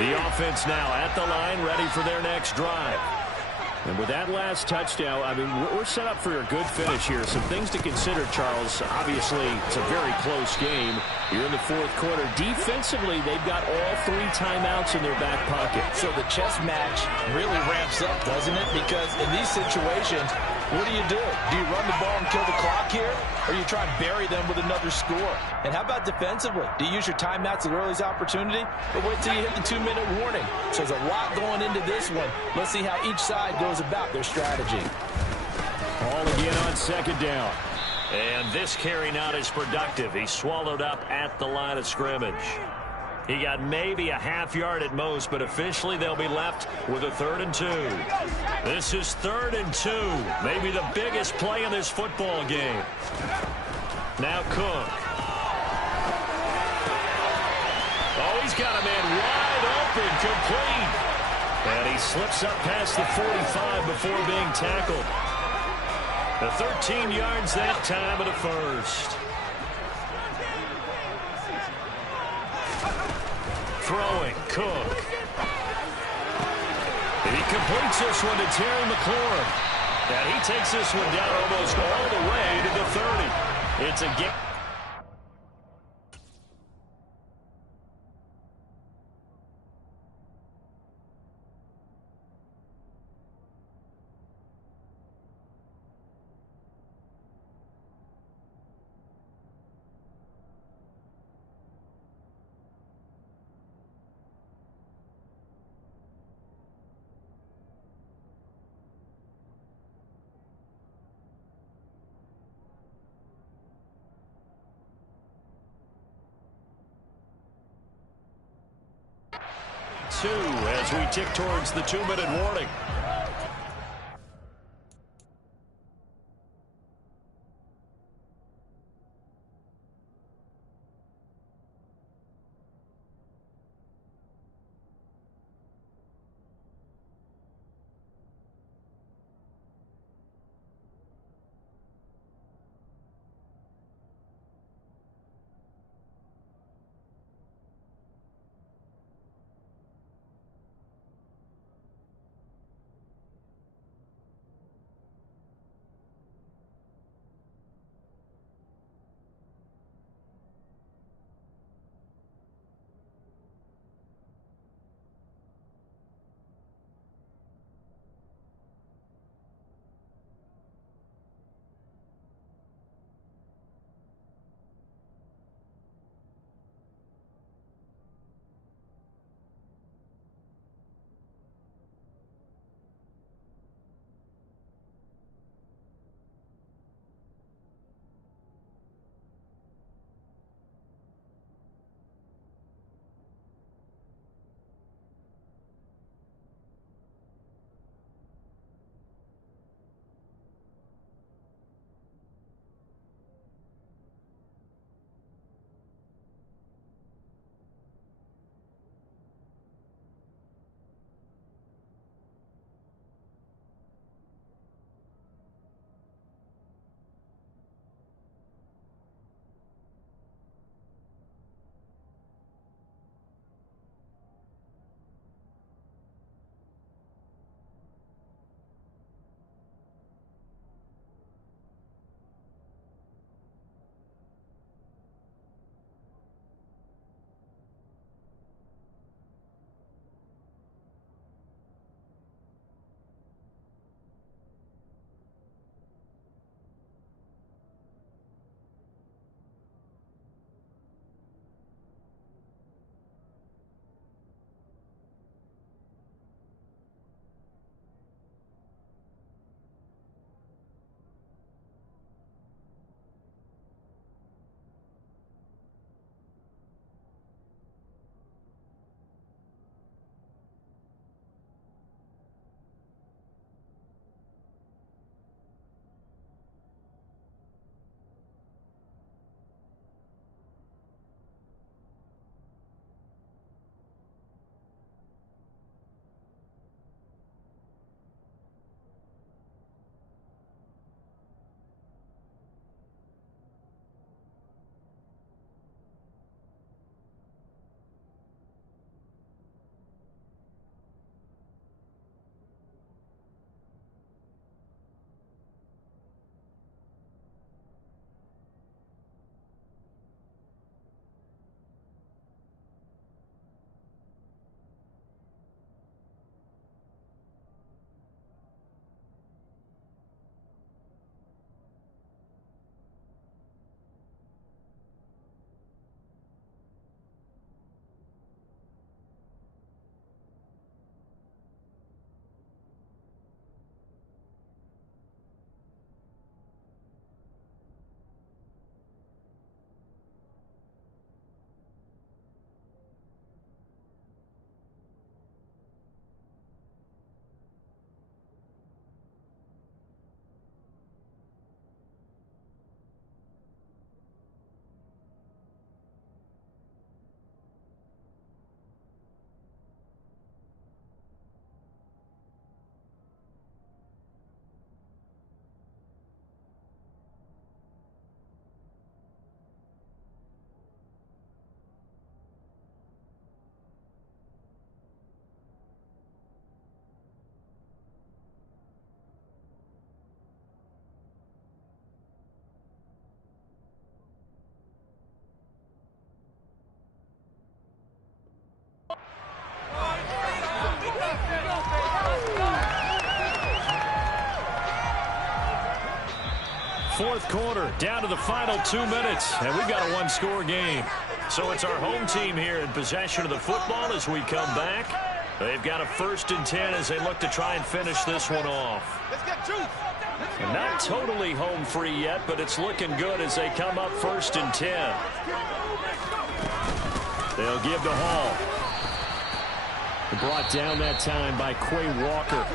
The offense now at the line, ready for their next drive. And with that last touchdown, I mean, we're set up for a good finish here. Some things to consider, Charles. Obviously, it's a very close game. You're in the fourth quarter. Defensively, they've got all 3 timeouts in their back pocket. So the chess match really ramps up, doesn't it? Because in these situations, what do? Do you run the ball and kill the clock here? Or you try and bury them with another score? And how about defensively? Do you use your timeouts at earliest opportunity? Or wait till you hit the 2-minute warning? So there's a lot going into this one. Let's see how each side goes about their strategy. Ball again on second down. And this carry not as productive. He swallowed up at the line of scrimmage. He got maybe a half yard at most, but officially they'll be left with a 3rd and 2. This is 3rd and 2. Maybe the biggest play in this football game. Now Cook. Oh, he's got a man wide open, complete. And he slips up past the 45 before being tackled. The 13 yards that time, and a first. Throwing, Cook. He completes this one to Terry McLaurin. And he takes this one down almost all the way to the 30. It's a game. As we tick towards the 2-minute warning. fourth quarter, down to the final 2 minutes, and we've got a one-score game. So it's our home team here in possession of the football as we come back. They've got a 1st and 10 as they look to try and finish this one off. And not totally home free yet, but it's looking good as they come up 1st and 10. They'll give to Hall. Brought down that time by Quay Walker.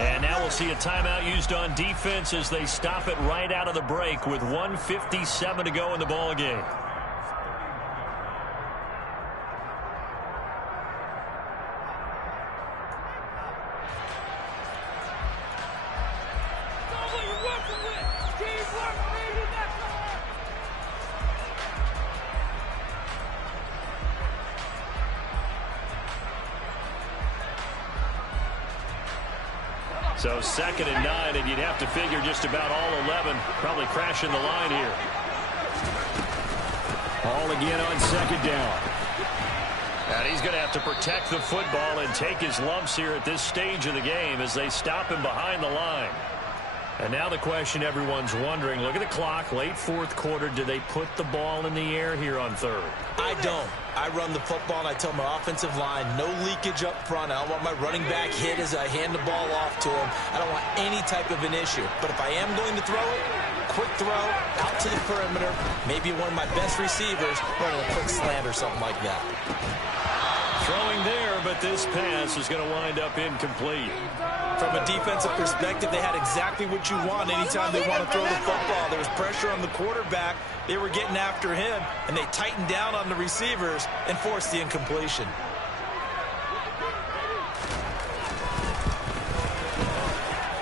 And now we'll see a timeout used on defense as they stop it right out of the break with 1:57 to go in the ball game. So 2nd and 9, and you'd have to figure just about all 11 probably crashing the line here. Hall again on 2nd down. And he's going to have to protect the football and take his lumps here at this stage of the game as they stop him behind the line. And now the question everyone's wondering, look at the clock, late 4th quarter, do they put the ball in the air here on 3rd? I don't. I run the football, and I tell my offensive line, no leakage up front. I don't want my running back hit as I hand the ball off to him. I don't want any type of an issue. But if I am going to throw it, quick throw, out to the perimeter, maybe one of my best receivers running a quick slant or something like that. Throwing there, but this pass is going to wind up incomplete. From a defensive perspective, they had exactly what you want anytime they want to throw the football. There was pressure on the quarterback. They were getting after him, and they tightened down on the receivers and forced the incompletion.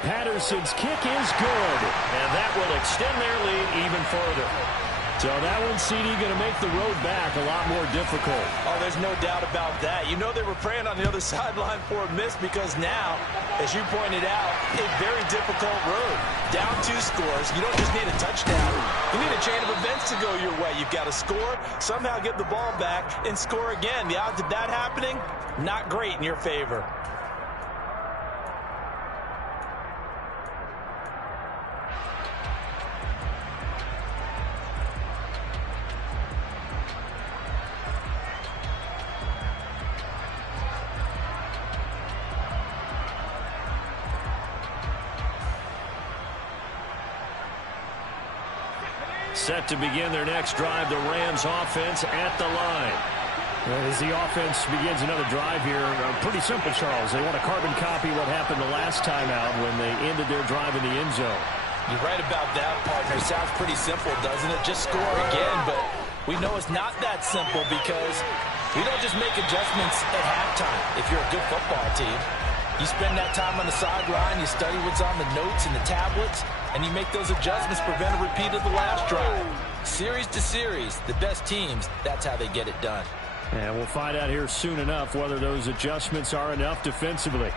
Patterson's kick is good, and that will extend their lead even further. So that one, CD, going to make the road back a lot more difficult. Oh, there's no doubt about that. You know they were praying on the other sideline for a miss because now, as you pointed out, a very difficult road. Down 2 scores. You don't just need a touchdown. You need a chain of events to go your way. You've got to score, somehow get the ball back, and score again. The odds of that happening, not great in your favor. Set to begin their next drive, the Rams offense at the line. As the offense begins another drive here, pretty simple, Charles. They want to carbon copy what happened the last time out when they ended their drive in the end zone. You're right about that, partner. Sounds pretty simple, doesn't it? Just score again, but we know it's not that simple because we don't just make adjustments at halftime if you're a good football team. You spend that time on the sideline, you study what's on the notes and the tablets, and you make those adjustments, prevent a repeat of the last drive. Series to series, the best teams, that's how they get it done. And we'll find out here soon enough whether those adjustments are enough defensively.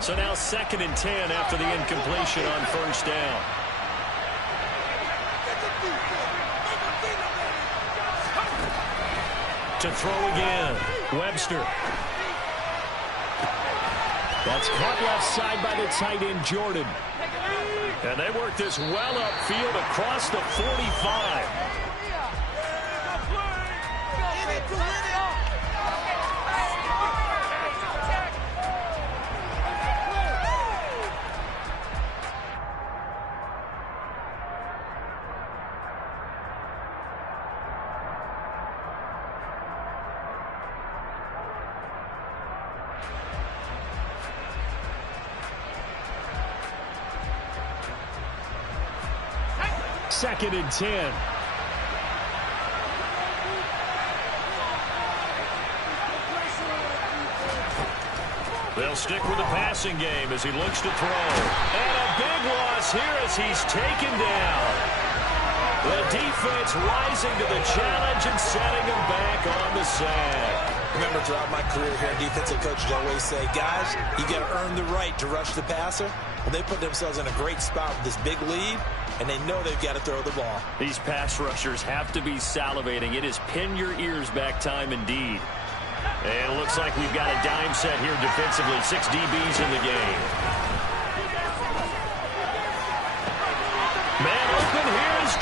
So now 2nd and 10 after the incompletion on 1st down. To throw again, Webster. That's caught left side by the tight end, Jordan. And they work this well upfield across the 45. Second and 10. They'll stick with the passing game as he looks to throw. And a big loss here as he's taken down. The defense rising to the challenge and setting him back on the sack. Remember, throughout my career here, defensive coaches always say, guys, you got to earn the right to rush the passer. Well, they put themselves in a great spot with this big lead, and they know they've got to throw the ball. These pass rushers have to be salivating. It is pin your ears back time indeed. And it looks like we've got a dime set here defensively. 6 DBs in the game.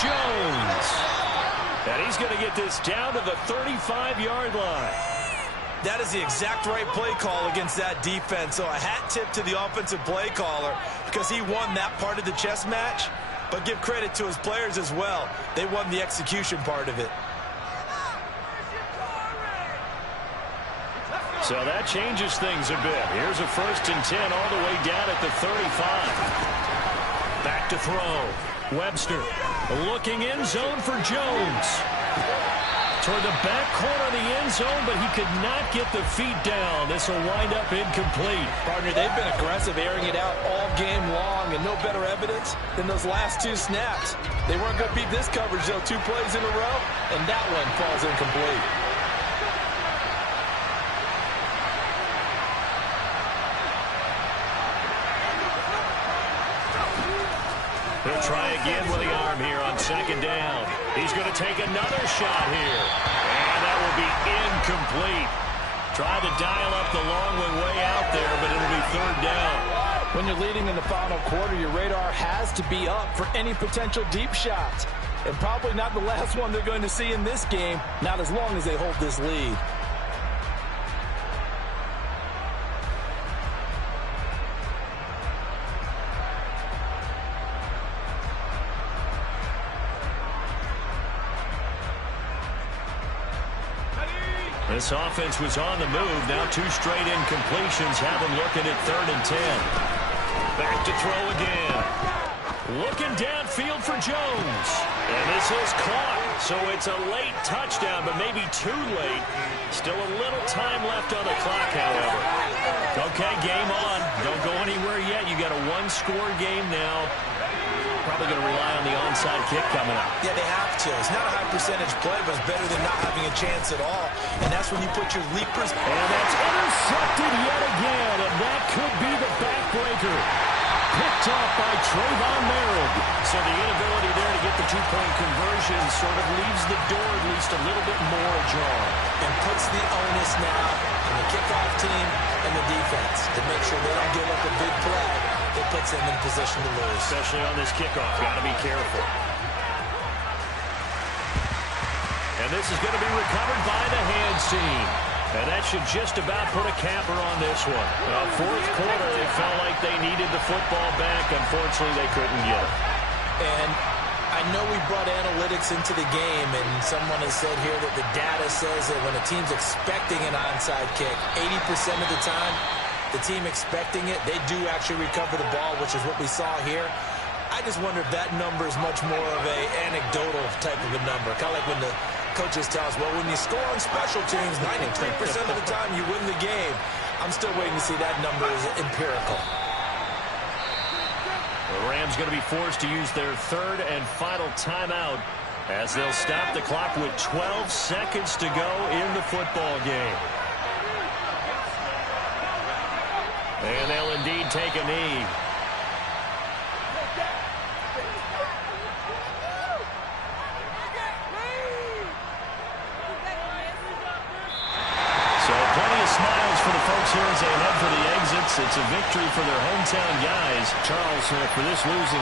Jones. And he's going to get this down to the 35-yard line. That is the exact right play call against that defense. So a hat tip to the offensive play caller because he won that part of the chess match. But give credit to his players as well. They won the execution part of it. So that changes things a bit. Here's a 1st and 10 all the way down at the 35. Back to throw. Webster looking end zone for Jones. Toward the back corner of the end zone, but he could not get the feet down. This will wind up incomplete. Partner, they've been aggressive, airing it out all game long, and no better evidence than those last 2 snaps. They weren't going to beat this coverage, though, 2 plays in a row, and that one falls incomplete. He'll try again with the arm here on 2nd down. He's going to take another shot here. And that will be incomplete. Tried to dial up the long one way out there, but it'll be 3rd down. When you're leading in the final quarter, your radar has to be up for any potential deep shots. And probably not the last one they're going to see in this game, not as long as they hold this lead. This offense was on the move. Now 2 straight incompletions have them looking at 3rd and 10. Back to throw again. Looking downfield for Jones. And this is caught. So it's a late touchdown, but maybe too late. Still a little time left on the clock, however. Okay, game on. Don't go anywhere yet. You got a 1-score game now. Probably going to rely on the onside kick coming up. Yeah, they have to. It's not a high percentage play, but it's better than not having a chance at all. And that's when you put your leapers. And that's intercepted yet again. And that could be the backbreaker. Picked off by Trayvon Merritt. So the inability there to get the 2-point conversion sort of leaves the door at least a little bit more ajar. And puts the onus now on the kickoff team and the defense to make sure they don't give up a big play. It puts them in position to lose. Especially on this kickoff. Got to be careful. And this is going to be recovered by the hands team. And that should just about put a capper on this one. 4th quarter, they felt like they needed the football back. Unfortunately, they couldn't get it. And I know we brought analytics into the game, and someone has said here that the data says that when a team's expecting an onside kick, 80% of the time, the team expecting it, they do actually recover the ball, which is what we saw here. I just wonder if that number is much more of a anecdotal type of a number. Kind of like when the coaches tell us, well, when you score on special teams, 93% of the time you win the game. I'm still waiting to see that number is empirical. The Rams going to be forced to use their 3rd and final timeout as they'll stop the clock with 12 seconds to go in the football game. And they'll indeed take a knee. So plenty of smiles for the folks here as they head for the exits. It's a victory for their hometown guys. Charles, for this losing